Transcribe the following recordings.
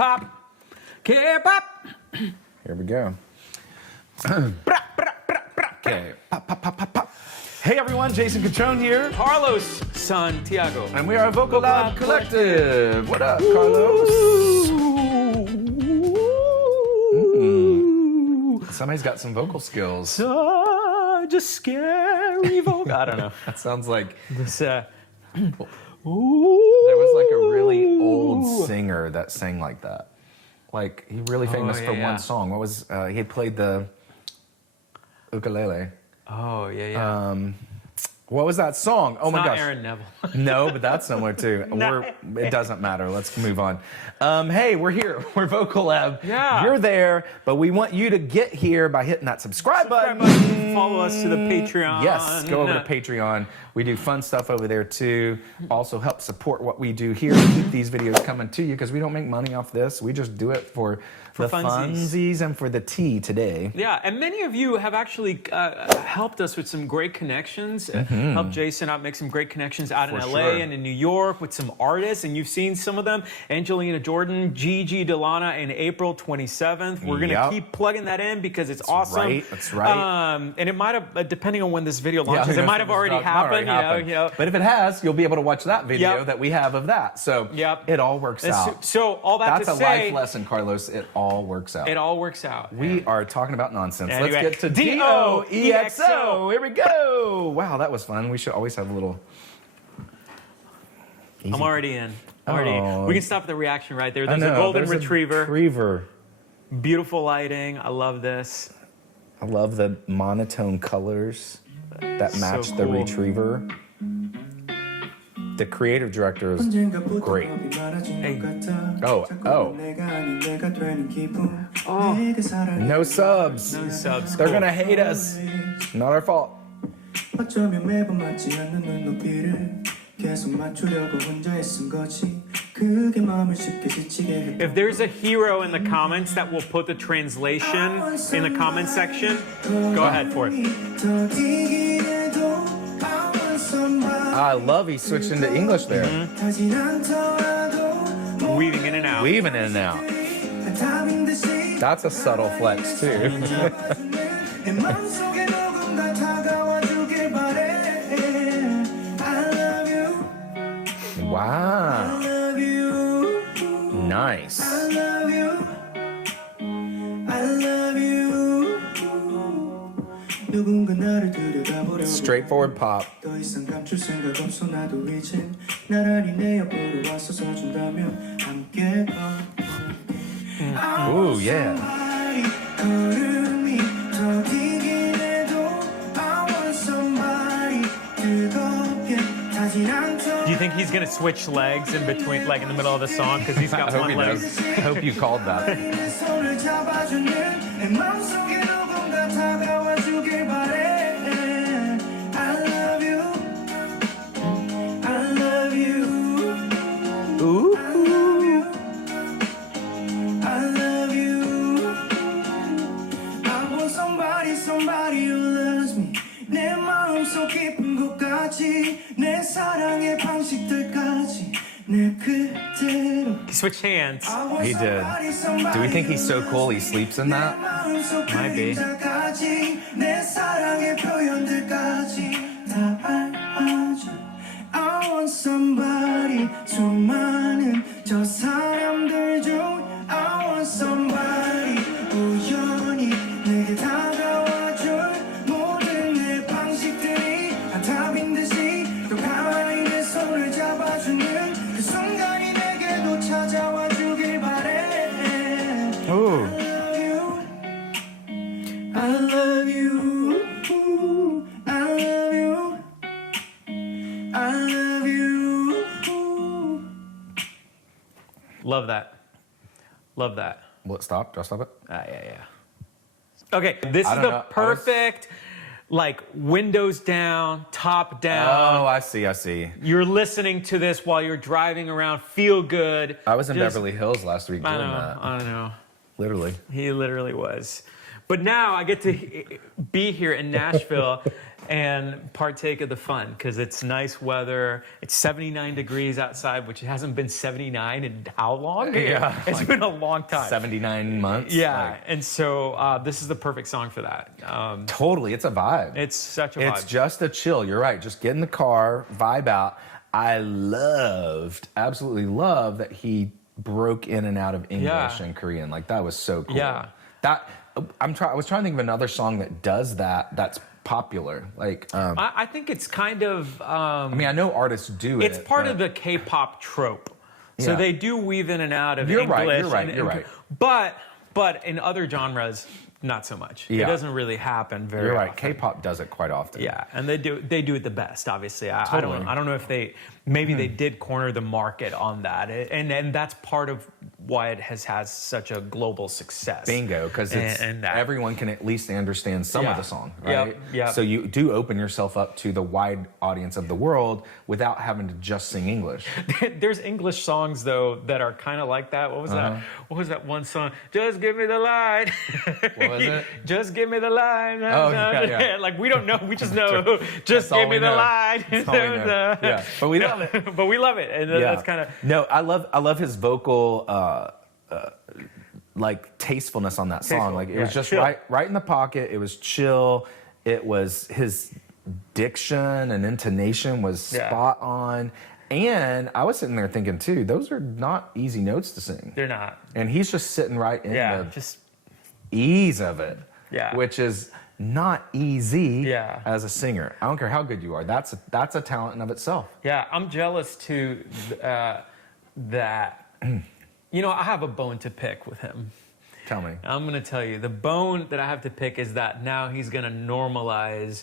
K-pop. K-pop. Here we go. Okay. Pop, pop, pop, pop, pop. Hey everyone, Jason Catron here. Carlos Santiago. And we are Vocal Lab Collective. What up, Carlos? Somebody's got some vocal skills. Such a scary vocal. I don't know. That sounds like This, there was like a really old singer that sang like that. Like he really famous for one song. What was he had played the ukulele? Oh, yeah. What was that song? Oh It's my not gosh. Aaron Neville. No, but that's similar too. It doesn't matter. Let's move on. Hey, we're here. We're Vocal Lab. Yeah. You're there, but we want you to get here by hitting that subscribe button. Follow us to the Patreon. Yes, go over to Patreon. We do fun stuff over there too. Also help support what we do here and keep these videos coming to you because we don't make money off this. We just do it for the funsies and for the tea today. Yeah, and many of you have actually helped us with some great connections. Helped Jason out make some great connections out in LA and in New York with some artists, and you've seen some of them. Angelina Jordan, Gigi Delana, and April 27th. We're going to keep plugging that in because it's awesome. That's right. And it might have, depending on when this video launches, it might have already happened. You know. But if it has, you'll be able to watch that video that we have of that. So it all works out. So all that's a life lesson, Carlos. It all works out. It all works out. We are talking about nonsense. Anyway, let's get to D-O-E-X-O. Here we go. Wow, that was fun. We should always have a little... I'm already in. We can stop the reaction right there. There's a golden retriever. Beautiful lighting. I love this. I love the monotone colors that match the retriever. The creative director is great. Hey. Oh. No subs. No subs. They're gonna hate us. Not our fault. If there's a hero in the comments that will put the translation in the comment section, go ahead for it. I love he switched into English there. Weaving in and out. Weaving in and out. That's a subtle flex too. Wow. Nice. Straightforward pop. Ooh, yeah. Do you think he's gonna switch legs in between, like in the middle of the song, because he's got one leg? I hope you called that. He switched hands. He did. Do we think he's so cool he sleeps in that? Might be. Love that. Love that. Will it stop? Do I stop it? Yeah. Okay, this is the perfect, like, windows down, top down. Oh, I see. You're listening to this while you're driving around, feel good. I was in Beverly Hills last week doing that. I know. Literally. He literally was. But now I get to be here in Nashville and partake of the fun because it's nice weather. It's 79 degrees outside, which hasn't been 79 in how long? Yeah, it's been a long time. 79 months. Yeah, and so this is the perfect song for that. Totally, it's a vibe. It's such a vibe. It's just a chill. You're right. Just get in the car, vibe out. I absolutely loved that he broke in and out of English and Korean. Like that was so cool. Yeah. I was trying to think of another song that does that. That's popular. Like I think it's kind of. I mean, I know artists do it. It's part of the K-pop trope. So they do weave in and out of You're English. You're right. But in other genres, not so much. Yeah. It doesn't really happen very You're right. often. K-pop does it quite often. Yeah, and they do it the best. Obviously, I Totally. don't know if they did corner the market on that, and that's part of why it has such a global success. Bingo, because everyone can at least understand some of the song, right? Yep. So you do open yourself up to the wide audience of the world without having to just sing English. There's English songs though that are kind of like that. What was that? What was that one song? Just give me the light. What was it? Just give me the light. Oh, yeah. Like we don't know. We just know. Just give me the light. That's all we know. Yeah, but we love it. But we love it, and that's kind of. No, I love his vocal. Like tastefulness on that song. Like it was just chill. right in the pocket. It was chill. It was his diction and intonation was spot on. And I was sitting there thinking too, those are not easy notes to sing. They're not. And he's just sitting right in the just ease of it. Yeah. Which is not easy Yeah. as a singer. I don't care how good you are. That's a talent in of itself. Yeah, I'm jealous too that. You know, I have a bone to pick with him. Tell me. I'm going to tell you. The bone that I have to pick is that now he's going to normalize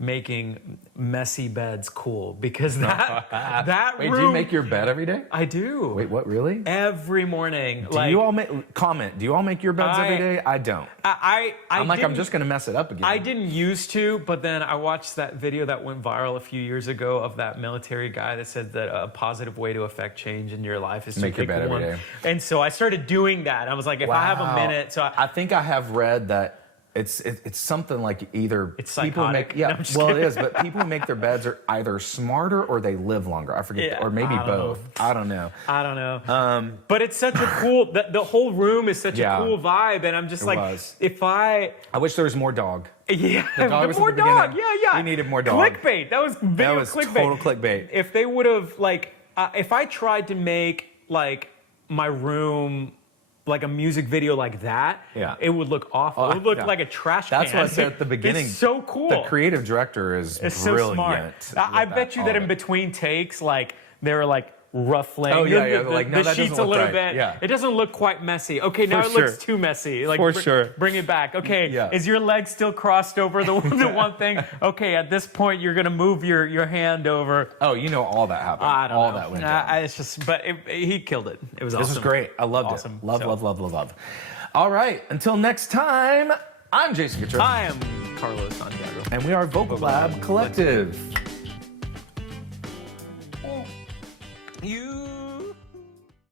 making messy beds cool because that Wait, room, do you make your bed every day? I do. Wait, what, really? Every morning. Do you all make your beds every day? I don't. I'm just going to mess it up again. I didn't used to, but then I watched that video that went viral a few years ago of that military guy that said that a positive way to affect change in your life is to Make your bed every day. And so I started doing that. I was like, if I have a minute, so I think I have read that it's something like either it's people psychotic. make No, it is, but people who make their beds are either smarter or they live longer. I forget, or maybe both. I don't know. But it's such a cool. The whole room is such a cool vibe, and I'm just like, I wish there was more dog. Yeah, the dog was more at the beginning. dog. Yeah. We needed more dog. Clickbait. That was video clickbait. Total clickbait. If they would have if I tried to make like my room like a music video like that, it would look awful. It would look like a trash can. That's what I said at the beginning. It's so cool. The creative director is it's brilliant. So smart. I bet you that in between takes, like they were like ruffling the sheets a little bit. Yeah. It doesn't look quite messy. Okay, now it looks too messy. Like bring it back. Okay, is your leg still crossed over the one thing? Okay, at this point you're gonna move your hand over. Oh, you know all that happened. I don't know. All that went down. It's just, but he killed it. It was awesome. This was great. I loved it. Love. All right, until next time, I'm Jason Catron. I am Carlos Santiago. And we are Vocal Lab Collective. You